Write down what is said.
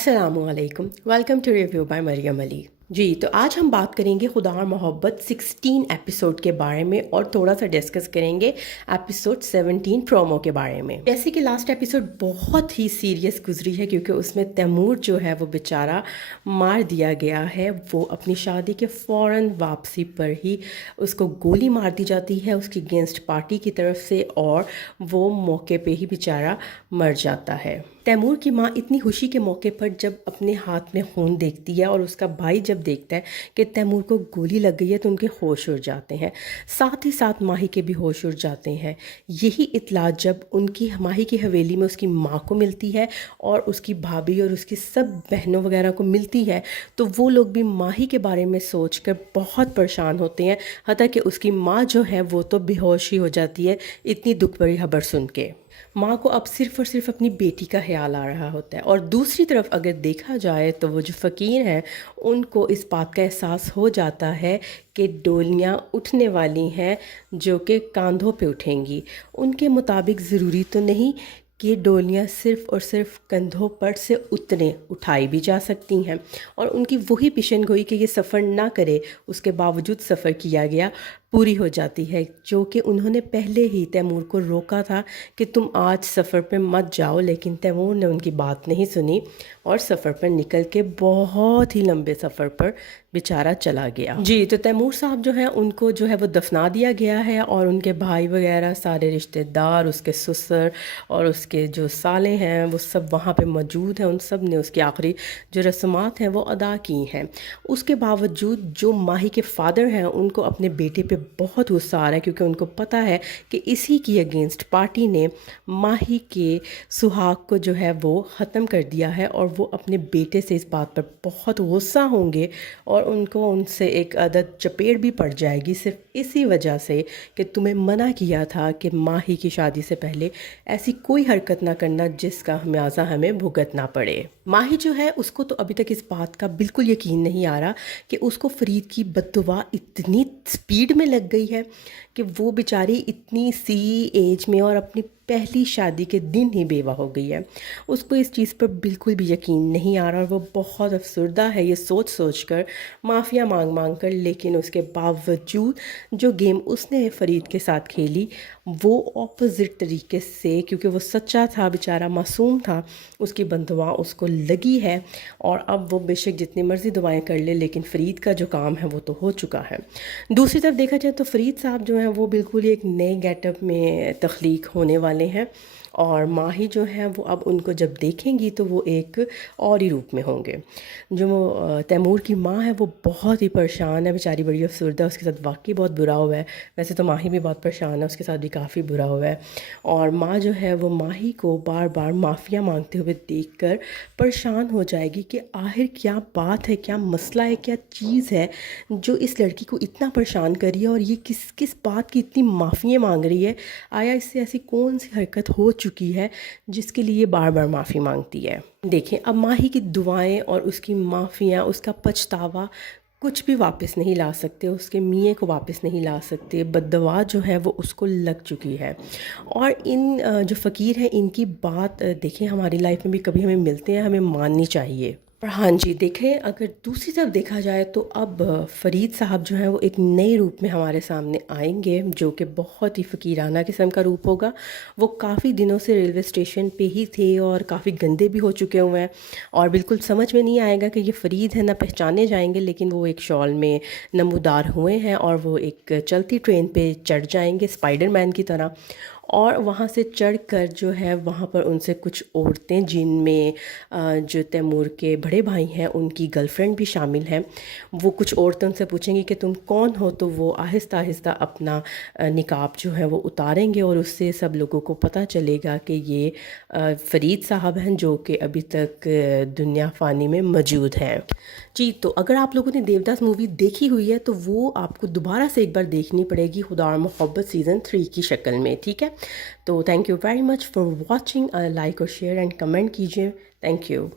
अस्सलाम वालेकुम, welcome to review by Maryam Ali. जी, तो आज हम बात करेंगे खुदा और मोहब्बत 16 एपिसोड के बारे में और थोड़ा सा डिस्कस करेंगे एपिसोड 17 प्रोमो के बारे में। जैसे कि लास्ट एपिसोड बहुत ही सीरियस गुजरी है क्योंकि उसमें तैमूर जो है वो बेचारा मार दिया गया है। वो अपनी शादी के फ़ौरन वापसी पर ही उसको गोली मार दी जाती है उसकी अगेंस्ट पार्टी की तरफ से और वो मौके पे ही बेचारा मर जाता है। तैमूर की माँ इतनी खुशी के मौके पर जब अपने हाथ में खून देखती है और उसका भाई जब देखता है कि तैमूर को गोली लग गई है तो उनके होश उड़ जाते हैं, साथ ही साथ माही के भी होश उड़ जाते हैं। यही इत्तला जब उनकी माही की हवेली में उसकी माँ को मिलती है और उसकी भाभी और उसकी सब बहनों वगैरह को मिलती है तो वो लोग भी माही के बारे में सोचकर बहुत परेशान होते हैं। हत्ता कि उसकी माँ जो है वो तो बेहोश ही हो जाती है इतनी दुख भरी खबर सुन के। माँ को अब सिर्फ़ और सिर्फ अपनी बेटी का ख्याल आ रहा होता है। और दूसरी तरफ अगर देखा जाए तो वो जो फ़कीर हैं उनको इस बात का एहसास हो जाता है कि डोलियाँ उठने वाली हैं जो कि कांधों पे उठेंगी। उनके मुताबिक ज़रूरी तो नहीं कि डोलियाँ सिर्फ़ और सिर्फ कंधों पर से उठाई भी जा सकती हैं। और उनकी वही पेशन गोई कि ये सफ़र ना करे उसके बावजूद सफ़र किया गया पूरी हो जाती है, जो कि उन्होंने पहले ही तैमूर को रोका था कि तुम आज सफ़र पर मत जाओ, लेकिन तैमूर ने उनकी बात नहीं सुनी और सफ़र पर निकल के बहुत ही लंबे सफ़र पर बेचारा चला गया। जी, तो तैमूर साहब जो हैं उनको जो है वो दफना दिया गया है और उनके भाई वगैरह सारे रिश्तेदार, उसके ससुर और उसके जो साले हैं वो सब वहाँ पे मौजूद हैं। उन सब ने उसकी आखिरी जो रस्मात हैं वो अदा की हैं। उसके बावजूद जो माही के फादर हैं उनको अपने बेटे पे बहुत गुस्सा आ रहा है क्योंकि उनको पता है कि इसी की अगेंस्ट पार्टी ने माही के सुहाग को जो है वो ख़त्म कर दिया है और वो अपने बेटे से इस बात पर बहुत गुस्सा होंगे और उनको उनसे एक आदत चपेट भी पड़ जाएगी सिर्फ इसी वजह से कि तुम्हें मना किया था कि माही की शादी से पहले ऐसी कोई हरकत ना करना जिसका खमियाजा हमें भुगतना पड़े। माही जो है उसको तो अभी तक इस बात का बिल्कुल यकीन नहीं आ रहा कि उसको फ़रीद की बद्दुआ इतनी स्पीड में लग गई है कि वो बेचारी इतनी सी एज में और अपनी पहली शादी के दिन ही बेवा हो गई है। उसको इस चीज़ पर बिल्कुल भी यकीन नहीं आ रहा और वो बहुत अफसरदा है ये सोच सोच कर, माफ़िया मांग मांग कर। लेकिन उसके बावजूद जो गेम उसने फ़रीद के साथ खेली वो ऑपोज़िट तरीके से, क्योंकि वो सच्चा था, बेचारा मासूम था, उसकी बंदुआ उसको लगी है और अब वो बेशक जितनी मर्ज़ी दुआएं कर ले लेकिन फ़रीद का जो काम है वो तो हो चुका है। दूसरी तरफ देखा जाए तो फ़रीद साहब जो हैं वो बिल्कुल एक नए गेटअप में तख्लीक होने वाले हैं और माही जो है वो अब उनको जब देखेंगी तो वो एक और ही रूप में होंगे। जो तैमूर की माँ है वो बहुत ही परेशान है, बेचारी बड़ी अफसरदा, उसके साथ वाकई बहुत बुरा हुआ है। वैसे तो माही भी बहुत परेशान है, उसके साथ भी काफ़ी बुरा हुआ है और माँ जो है वो माही को बार बार माफ़िया मांगते हुए देखकर परेशान हो जाएगी कि आखिर क्या बात है, क्या मसला है, क्या चीज़ है जो इस लड़की को इतना परेशान कर रही है और ये किस किस बात की इतनी माफ़ियाँ मांग रही है। आया इससे ऐसी कौन सी हरकत हो चुकी है जिसके लिए बार बार माफ़ी मांगती है। देखें, अब माही की दुआएं और उसकी माफ़ियाँ, उसका पछतावा कुछ भी वापस नहीं ला सकते, उसके मियाँ को वापस नहीं ला सकते। बद्दुआ जो है वो उसको लग चुकी है। और इन जो फ़कीर हैं इनकी बात देखें हमारी लाइफ में भी कभी हमें मिलते हैं, हमें माननी चाहिए। और हाँ जी, देखें अगर दूसरी तरफ देखा जाए तो अब फ़रीद साहब जो हैं वो एक नए रूप में हमारे सामने आएंगे जो कि बहुत ही फ़कीराना किस्म का रूप होगा। वो काफ़ी दिनों से रेलवे स्टेशन पे ही थे और काफ़ी गंदे भी हो चुके हुए हैं और बिल्कुल समझ में नहीं आएगा कि ये फ़रीद है, ना पहचाने जाएंगे। लेकिन वो एक शॉल में नमूदार हुए हैं और वो एक चलती ट्रेन पे चढ़ जाएंगे स्पाइडरमैन की तरह और वहाँ से चढ़कर जो है वहाँ पर उनसे कुछ औरतें जिनमें जो तैमूर के बड़े भाई हैं उनकी गर्लफ्रेंड भी शामिल हैं, वो कुछ औरतें उनसे पूछेंगी कि तुम कौन हो। तो वो आहिस्ता आहिस्ता अपना निकाब जो है वो उतारेंगे और उससे सब लोगों को पता चलेगा कि ये फ़रीद साहब हैं जो कि अभी तक दुनिया फ़ानी में मौजूद हैं। जी, तो अगर आप लोगों ने देवदास मूवी देखी हुई है तो वो आपको दोबारा से एक बार देखनी पड़ेगी खुदा और मोहब्बत सीज़न 3 की शक्ल में, ठीक है। तो thank you very much for watching. Like और शेयर एंड कमेंट कीजिए। Thank you.